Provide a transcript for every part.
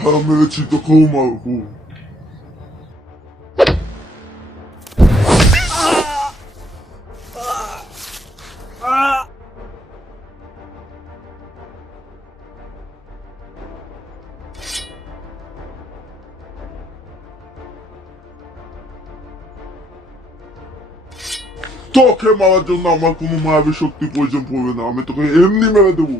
হ্যাঁ মেরেছি, তোকেও মারবো। তোকে মারার জন্য আমার কোনো মায়াবী শক্তি প্রয়োজন পড়বে না, আমি তোকে এমনি মেরে দেবো।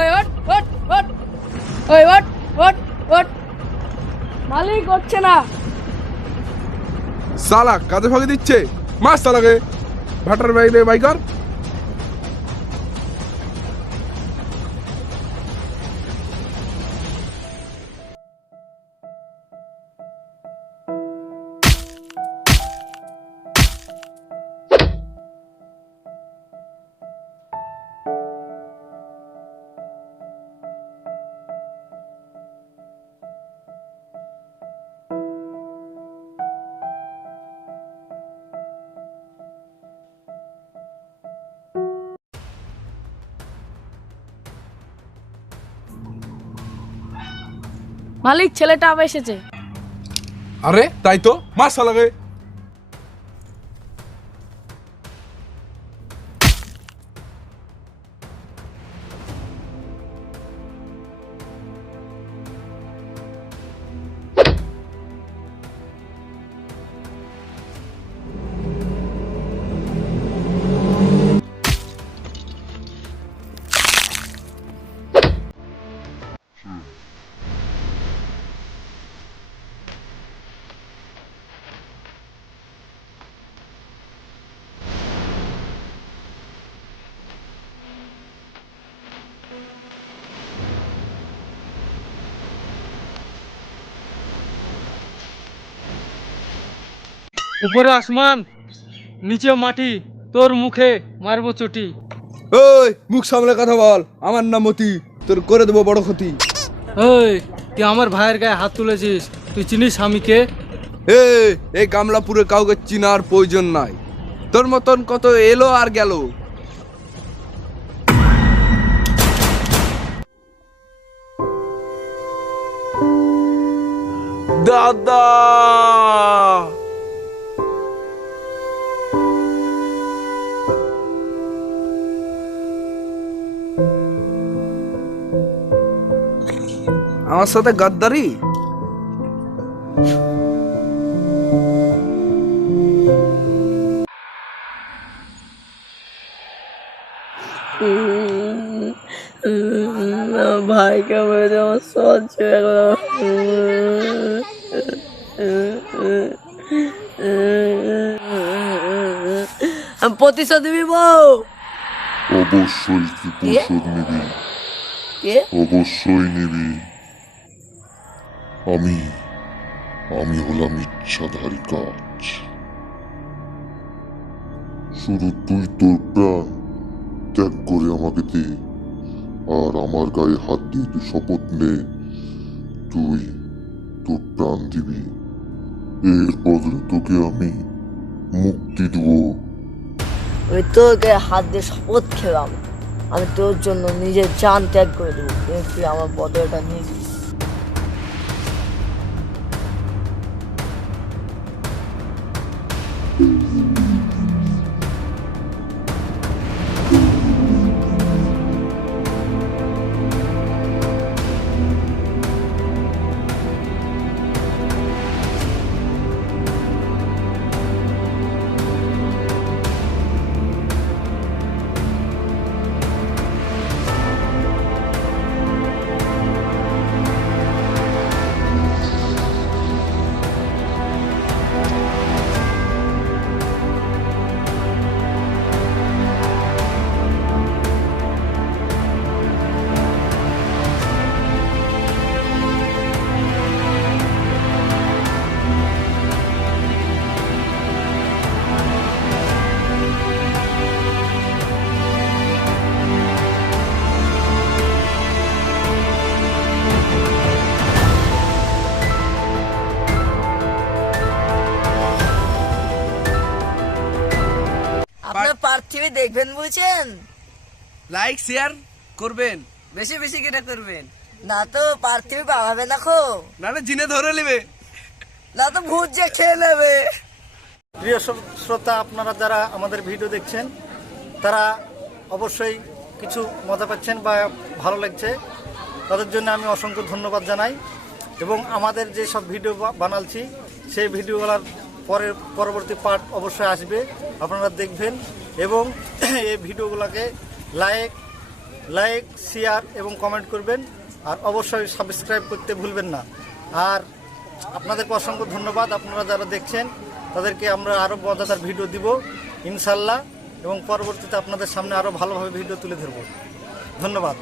ওই ওঠ ওঠ ওঠ ওই ওঠ ওঠ ওঠ মালিক হচ্ছে না। সালা কাজে ফাঁকি দিচ্ছে, মাস সালাকে ভাটার বাইরে বাইকার। মালিক ছেলেটা আবার এসেছে। আরে তাই তো, মাস সালাকে। উপরে আসমান, নিচে মাটি, তোর মুখে মারবো চটি। ওই মুখ সামলে কথা বল, আমার নাম মতি, তোর করে দেবো বড় ক্ষতি। ওই তুই আমার ভাইয়ের গায়ে হাত তুলেছিস, তুই চিনিস আমি কে? এই গামলাপুরে কাউকে চিনার প্রয়োজন নাই, তোর মতন কত এলো আর গেল। দাদা আমার সাথে গাদ্দারি? ভাইকে মেরে আমার সহ্য হয়ে গেল। আমি প্রতিশোধ দিবি বউ। অবশ্যই তুই প্রতিশোধ নিবি, কে? অবশ্যই নিবি। আমি আমি হলাম ইচ্ছাধারী কাজ। শুধু তুই তোর প্রাণ ত্যাগ করে আমাকে দে, আর আমার গায়ে হাত দিয়ে তুই শপথ নে তুই তোর প্রাণ দিবি। এর বদলে তোকে আমি মুক্তি দেবো। আমি তোর গায়ে হাত দিয়ে শপথ খেলাম, আমি তোর জন্য নিজের জান ত্যাগ করে দেবো, কিন্তু তুই আমার বদলটা নিবি। আপনার পার্থিবী দেখবেন বলছেন? লাইক শেয়ার করবেন, বেশি বেশি কেটে করবেন, না তো পার্থিবী পাবে না খো, নাহলে জিনে ধরে নেবে, না তো ভূত যে খেয়ে নেবে। প্রিয় শ্রোতা, আপনারা যারা আমাদের ভিডিও দেখছেন তারা অবশ্যই কিছু মজা পাচ্ছেন বা ভালো লাগছে, তাদের জন্য আমি অসংখ্য ধন্যবাদ জানাই। এবং আমাদের যে সব ভিডিও বানাচ্ছি সেই ভিডিওগুলোর পরবর্তী পার্ট অবশ্যই আসবে, আপনারা দেখবেন। এবং এই ভিডিওগুলোকে লাইক শেয়ার এবং কমেন্ট করবেন, আর অবশ্যই সাবস্ক্রাইব করতে ভুলবেন না। আর আপনাদেরকে অসংখ্য ধন্যবাদ। আপনারা যারা দেখছেন তাদেরকে আমরা আরও মজাদার ভিডিও দিব ইনশাল্লাহ, এবং পরবর্তীতে আপনাদের সামনে আরও ভালোভাবে ভিডিও তুলে ধরব। ধন্যবাদ।